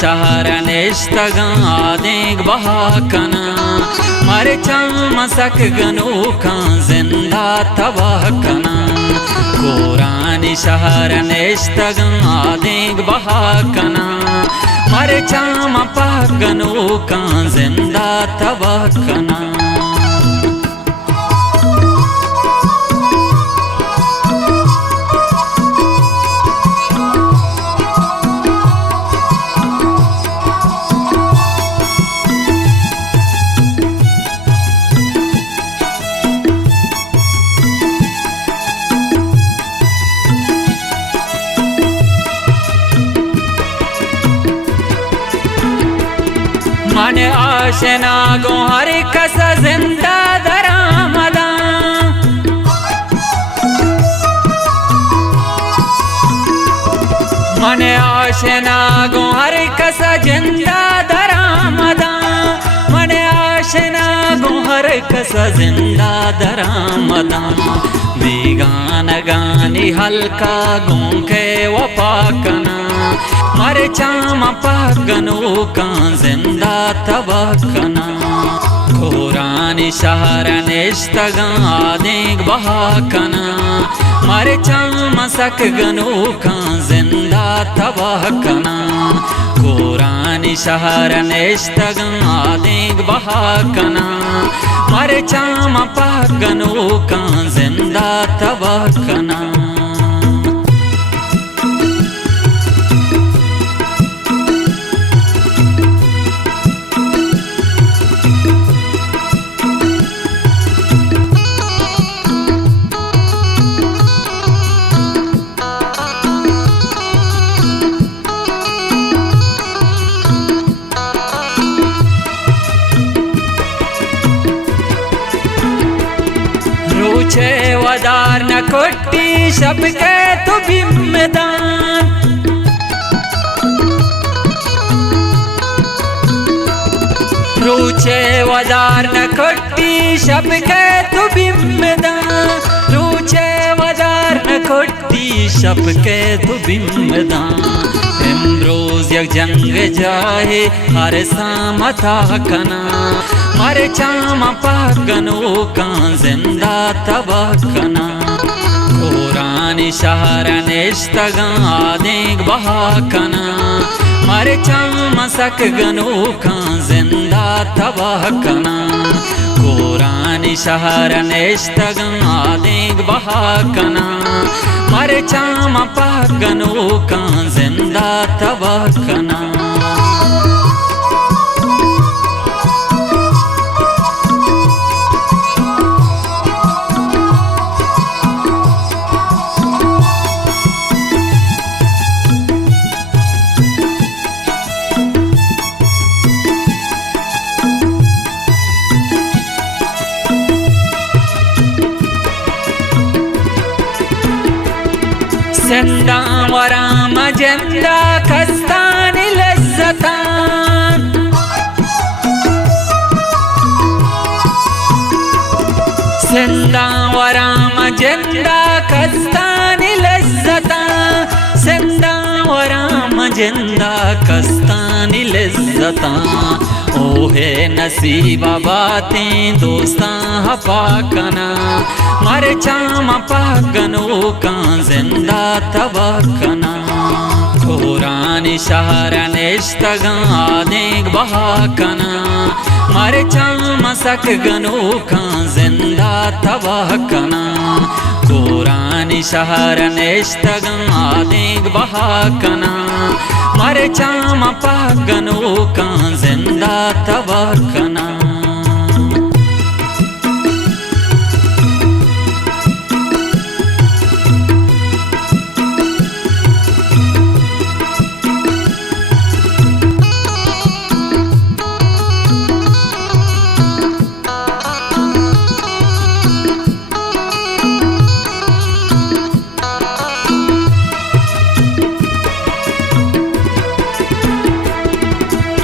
शहर नेश्तगादेग बहाकना मर चामसक गनो का जिंदा तबाहकना कुरान शहर नेश्तगादेग बहाकना मर चाम पगनो का जिंदा तबाहकना मन आशना गो हर कस जिंदा दरामदा मन आशना गो हर कस जिंदा दरामदा मन आशना गो हर कस जिंदा दरामदा बेगान गानी हल्का गोंखे वपाकना मर चाम पगनो का जिंदा तबाहकना कुरान शहर नेश्तगादेग बहाकना मर चाम सक गनो का जिंदा तबाहकना कुरान शहर नेश्तगादेग बहाकना मर चाम पगनो का जिंदा तबाहकना रूचे वदार न कोट्टी सबके तु बिम्मदान रूचे वदार न कोट्टी सबके तु बिम्मदान रूचे वदार न कोट्टी सबके तु बिम्मदान इम्रोज यक जंग जाहे हर सामता कना मर चाम पगनो का जिंदा तबाहकना कुरान शहर नेश्तगादेग बहाकना मर चाम सक गनो का जिंदा तबाहकना कुरान शहर नेश्तगादेग बहाकना मर चाम पगनो का जिंदा तबाहकना जिंदा वराम जिंदा कस्तान लज्जतान जिंदा वराम जिंदा कस्तान लज्जतान जिंदा वराम जिंदा कस्तान लज्जतान ओहे नसीबा बातें दोस्तां हपाकना मर चाम पगनो का जिंदा तबाहकना कुरान शहर नेश्तगादेग बहाकना मर चाम सक गनो का जिंदा तबाहकना कुरान शहर नेश्तगादेग बहाकना मर चाम पगनो का जिंदा तबाहकना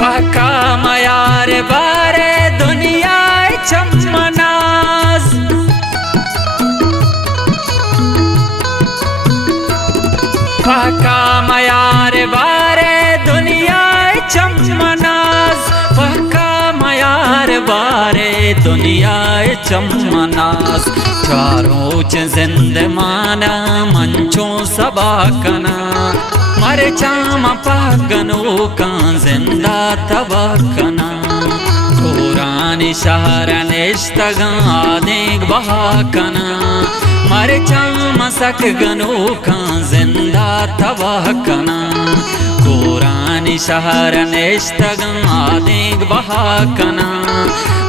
पक्का मयार बारे यार बारे दुनिया चमनास चारों च जिंद माना मंचो सबा कना मर चाम पागनो का जिंदा तबा कना कुरान शहरन इश्तगा देख बहा कना मर चाम सक गनो का जिंदा तबा कना कुरान शहरन इश्तगा देख बहा कना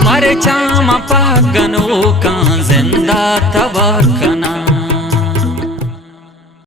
मर चाम पागनो का जिंदा तबा कना।